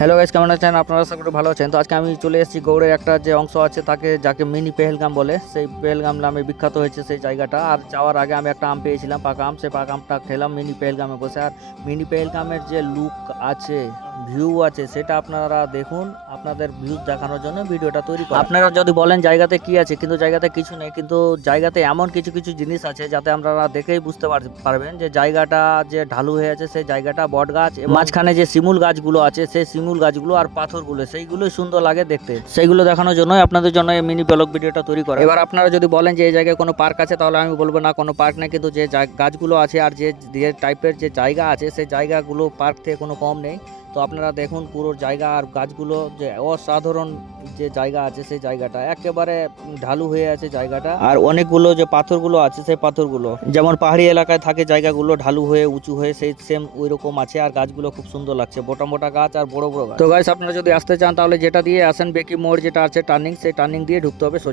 Hello guys, কেমন আছেন আপনারা? আশা করি ভালো আছেন। তো আজকে আমি চলে এসেছি গৌড়ের একটা যে অংশ আছে যাকে মিনি পেহেলগাম বলে, সেই পেহেলগাম নামে বিখ্যাত হয়েছে সেই জায়গাটা। আর যাওয়ার আগে আমি একটা আম পেয়েছিলাম, পাকা আম। সেই পাকা আমটা খেলাম মিনি পেহেলগামে বসে। আর মিনি পেহেলগামের যে লুক আছে, ভিউ আছে, সেটা আপনারা দেখুন। আপনাদের ভিউজ দেখানোর জন্য ভিডিওটা তৈরি করা। আপনারা যদি বলেন জায়গাতে কি আছে, কিন্তু জায়গাতে কিছু নেই, কিন্তু জায়গাতে এমন কিছু কিছু জিনিস আছে যাতে আপনারা দেখেই বুঝতে পারবেন যে জায়গাটা যে ঢালু হয়ে আছে, সেই জায়গাটা বট গাছ, এবং মাঝখানে যে শিমুল গাছগুলো আছে, সেই শিমুল গাছগুলো আর পাথরগুলো, সেইগুলোই সুন্দর লাগে দেখতে। সেইগুলো দেখানোর জন্য আপনাদের জন্য এই মিনি ব্লগ ভিডিওটা তৈরি করা। এবার আপনারা যদি বলেন যে এই জায়গায় কোনো পার্ক আছে, তাহলে আমি বলবো না, কোনো পার্ক নেই। কিন্তু যে গাছগুলো আছে আর যে টাইপের যে জায়গা আছে, সেই জায়গাগুলো পার্ক থেকে কোনো কম নেই। তো আপনারা দেখুন পুরো জায়গা আর গাছগুলো, যে অসাধারণ যে জায়গা আছে, সেই জায়গাটা একেবারে ঢালু হয়ে আছে জায়গাটা। আর অনেকগুলো যে পাথরগুলো আছে, সেই পাথরগুলো যেমন পাহাড়ি এলাকায় থাকে জায়গাগুলো ঢালু হয়ে উঁচু হয়ে, সেই সেম ওই রকম আছে। আর গাছগুলো খুব সুন্দর লাগছে, মোটা মোটা গাছ আর বড় বড় গাছ। তো গাইস, আপনারা যদি আসতে চান তাহলে যেটা দিয়ে আসেন, বেকি মোড় যেটা আছে টার্নিং, সেই টার্নিং দিয়ে ঢুকতে হবে।